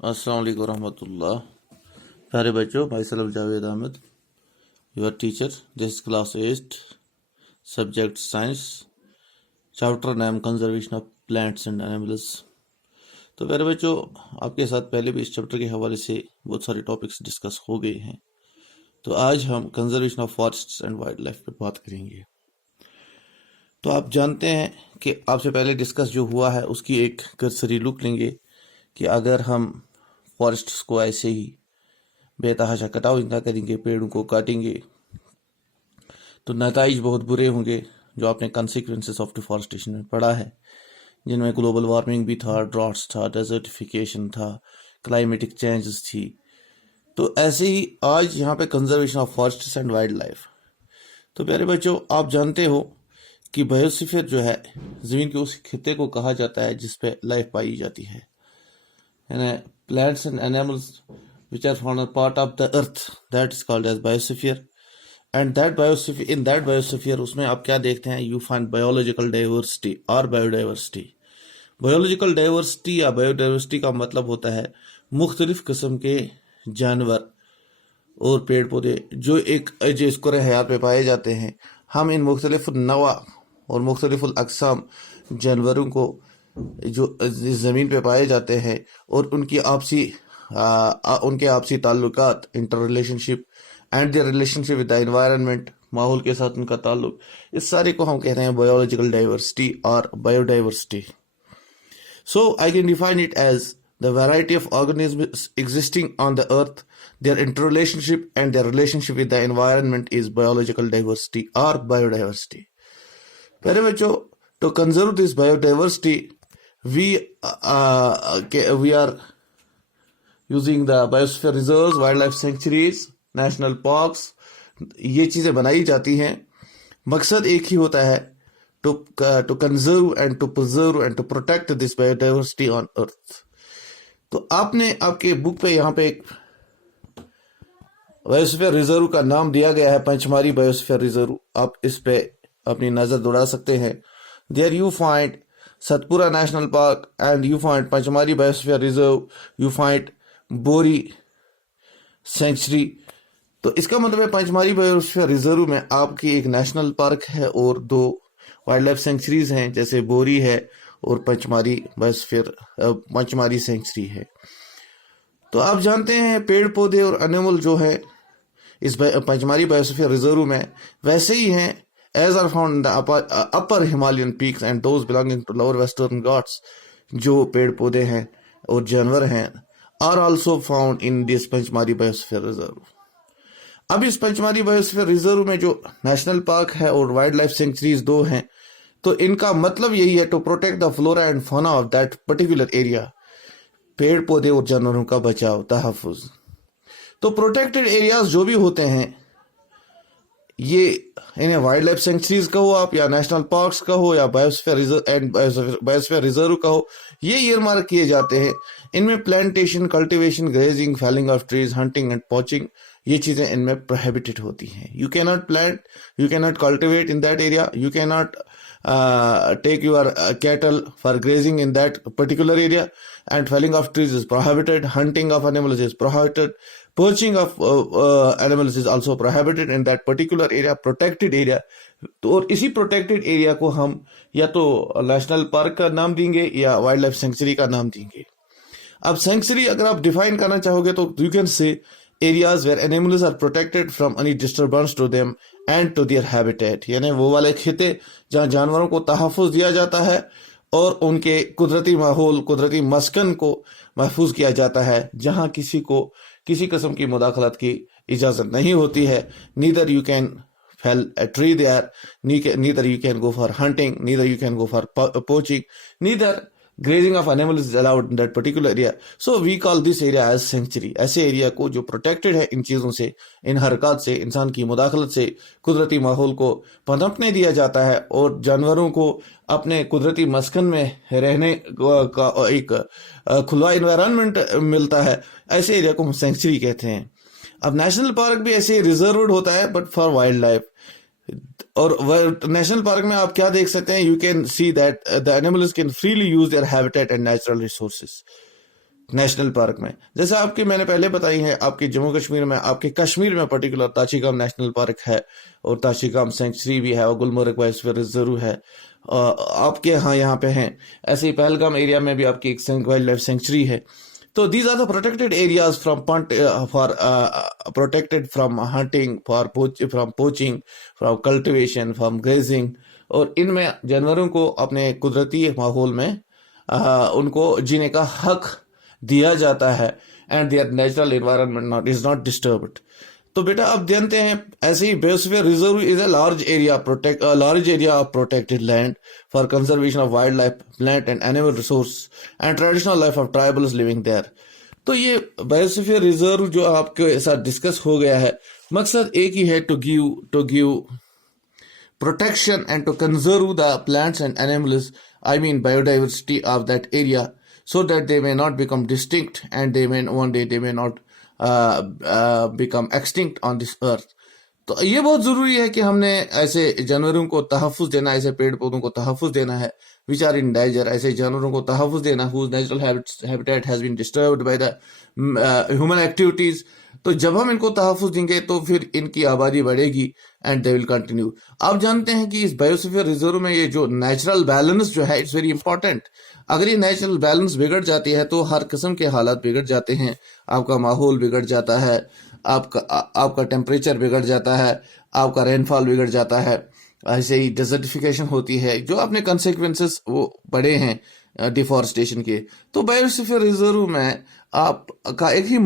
अस्सलाम वालेकुम रहमतुल्लाह। प्यारे बच्चों, myself Javed Ahmad, your teacher. This class 8, subject science, chapter name conservation of plants and animals. तो प्यारे बच्चों, आपके साथ पहले भी इस चैप्टर के हवाले से बहुत सारे टॉपिक्स डिस्कस हो गए हैं। तो आज हम conservation of forests and wild life पर बात करेंगे। तो आप जानते हैं कि आपसे पहले डिस्कस जो हुआ है उसकी एक कर्सरी लुक लेंगे कि अगर हम फॉरेस्ट्स को ऐसे ही बेतहाशा कटाव इनका करेंगे, पेड़ों को काटेंगे, तो नताइज बहुत बुरे होंगे, जो आपने कॉन्सिक्वेंसेस ऑफ डिफॉरेस्टेशन में पढ़ा है, जिनमें ग्लोबल वार्मिंग भी था, ड्रॉट्स था, डेजर्टिफिकेशन था, क्लाइमेटिक चेंजेस थी। तो ऐसे ही आज यहाँ पे conservation of forests and wild life. तो प्यारे बच्चों, आप जानते हो कि बायोस्फीयर जो है ज़मीन के उस खित्ते को कहा जाता है जिस पे लाइफ पाई जाती है। Plants and animals which are found a part of the earth, that is called as biosphere. And that biosphere, in that biosphere, उसमें आप क्या देखते हैं? You find biological diversity or biodiversity. Biological diversity या biodiversity का मतलब होता है मुख्तलिफ किस्म के जानवर और पेड़ पौधे जो एक जिसको हयात पे पाए जाते हैं। हम इन मुख्तलिफ नवा और मुख्तलिफ अक़साम जानवरों को जो ज़मीन पे पाए जाते हैं और उनके आपसी ताल्लुकात, inter relationship and the relationship with the environment, माहौल के साथ उनका ताल्लुक, इस सारे को हम कहते हैं बायोलॉजिकल डाइवर्सिटी और biodiversity. So I can define it as the variety of organisms existing on the earth, their interrelationship and their relationship with the environment is biological diversity or biodiversity. प्यारे बच्चों, to conserve this biodiversity, we are using the biosphere reserves, wildlife sanctuaries, national parks. ये चीजें बनाई जाती हैं। मकसद एक ही होता है, to conserve and to preserve and to protect this biodiversity on earth. तो आपने आपके बुक पे यहाँ पे एक बायोस्फीयर रिजर्व का नाम दिया गया है, पंचमारी बायोस्फीयर रिजर्व। आप इस पे अपनी नजर दौड़ा सकते हैं। There you find Satpura national park and you find Pachmarhi biosphere reserve, you find Bori sanctuary. तो इसका मतलब है पंचमारी बायोस्फीयर रिजर्व में आपकी एक नेशनल पार्क है और दो वाइल्ड लाइफ सेंचुरीज हैं, जैसे बोरी है और पंचमारी सेंचुरी है। तो आप जानते हैं पेड़ पौधे और एनिमल जो है इस पंचमारी बायोस्फीयर रिजर्व में वैसे ही हैं as are found in the upper Himalayan peaks and those belonging to lower Western Ghats. जो पेड़ पौधे हैं और जानवर हैं are also found in this Pachmarhi biosphere reserve. अब इस पंचमारी बायोस्फीयर रिजर्व में जो नेशनल पार्क है और वाइल्ड लाइफ सेंचुरीज दो हैं, तो इनका मतलब यही है to protect the flora and fauna of that particular area, पेड़ पौधे और जानवरों का बचाव, तहफ़्फ़ुज़। तो प्रोटेक्टेड एरियाज जो भी होते हैं, ये इन्हें वाइल्ड लाइफ सेंचुरीज कहो आप, या नेशनल पार्क्स कहो, या बायोस्फीयर रिजर्व कहो, ये ईयरमार्क किए जाते हैं। इनमें plantation, cultivation, grazing, felling of trees, hunting and poaching, ये चीजें इनमें प्रोहिबिटेड होती हैं। You can not plant, you can not cultivate in that area, you can not take your cattle for grazing in that particular area, and felling of trees is prohibited, hunting of animals is prohibited, poaching of animals is also prohibited in that particular area, protected area। तो और इसी protected area को हम या तो national park का नाम देंगे या वाइल्ड लाइफ सेंचुरी का नाम देंगे। अब सेंचुरी अगर आप डिफाइन करना चाहोगे तो you can say areas where animals are protected from any disturbance to them and to their habitat, यानी वो वाले खिते जहाँ जानवरों को तहफ़्फ़ुज़ दिया जाता है और उनके कुदरती माहौल, कुदरती मस्कन को महफूज किया जाता है, जहाँ किसी को किसी किस्म की मुदाखलत की इजाज़त नहीं होती है। neither you can fell a tree there, neither you can go for hunting, neither you can go for poaching, neither grazing of animals is allowed in that particular area. So we call this area as sanctuary। ऐसे area को जो protected है इन चीज़ों से, इन हरकत से, इंसान की मुदाखलत से कुदरती माहौल को पनपने दिया जाता है और जानवरों को अपने कुदरती मस्कन में रहने का एक खुला इन्वायरमेंट मिलता है, ऐसे एरिया को हम सेंचुरी कहते हैं। अब नेशनल पार्क भी ऐसे रिजर्व्ड होता है बट फॉर वाइल्ड लाइफ। और नेशनल पार्क में आप क्या देख सकते हैं? You can see that the animals can freely use their habitat and natural resources. National park में। जैसे आपके मैंने पहले बताई है, आपके जम्मू कश्मीर में, आपके कश्मीर में पर्टिकुलर ताशीगाम नेशनल पार्क है और ताशीगाम सेंचुरी भी है और गुलमर्ग बायोस्फीयर रिजर्व है। आपके यहाँ पे हैं। ऐसे ही पहलगाम एरिया में भी आपकी एक वाइल्ड लाइफ सेंचुरी है। तो these are the protected areas from protected from hunting, from poaching, from cultivation, from grazing। और इनमें जानवरों को अपने कुदरती माहौल में उनको जीने का हक दिया जाता है and their natural environment is not disturbed. तो बेटा आप जानते हैं ऐसे ही biosphere reserve is a large area of protected land for conservation of wildlife, plant and animal resource and traditional life of tribals living there. तो ये biosphere reserve जो आपके साथ डिस्कस हो गया है, मकसद एक ही है, to give protection and to conserve the plants and animals, I mean biodiversity of that area, so that they may not become distinct and one day they may not become extinct on this earth। तो ये बहुत जरूरी है कि हमने ऐसे जानवरों को तहफ़्फ़ुज़ देना, ऐसे पेड़ पौधों को तहफ़्फ़ुज़ देना है, विच आर इन डेंजर। ऐसे जानवरों को तहफ़्फ़ुज़ देना whose natural habitat has been disturbed by the human activities. तो जब हम इनको तहफ़्फ़ुज़ देंगे तो फिर इनकी आबादी बढ़ेगी एंड दे विल कंटिन्यू। आप जानते हैं कि इस बायोस्फीयर रिजर्व में ये जो नेचुरल बैलेंस जो है इट्स वेरी इंपॉर्टेंट। अगर ये नेचुरल बैलेंस बिगड़ जाती है तो हर किस्म के हालात बिगड़ जाते हैं। आपका माहौल बिगड़ जाता है, आपका टेम्परेचर बिगड़ जाता है, आपका रेनफॉल बिगड़ जाता है, ऐसे ही डेजर्टिफिकेशन होती है, जो अपने कंसिक्वेंसेस वो बड़े हैं डिफॉरेस्टेशन के। तो बायोस्फीयर रिजर्व में आपका एक ही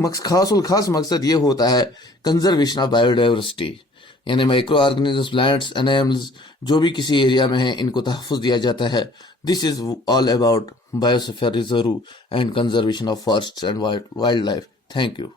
खास मकसद ये होता है, कंजर्वेशन ऑफ बायोडाइवर्सिटी, यानी माइक्रो ऑर्गेनिजम्स, प्लांट्स, एनिमल्स जो भी किसी एरिया में है इनको तहफ़्फ़ुज़ दिया जाता है। This is all about biosphere reserve and conservation of forests and wild life. Thank you.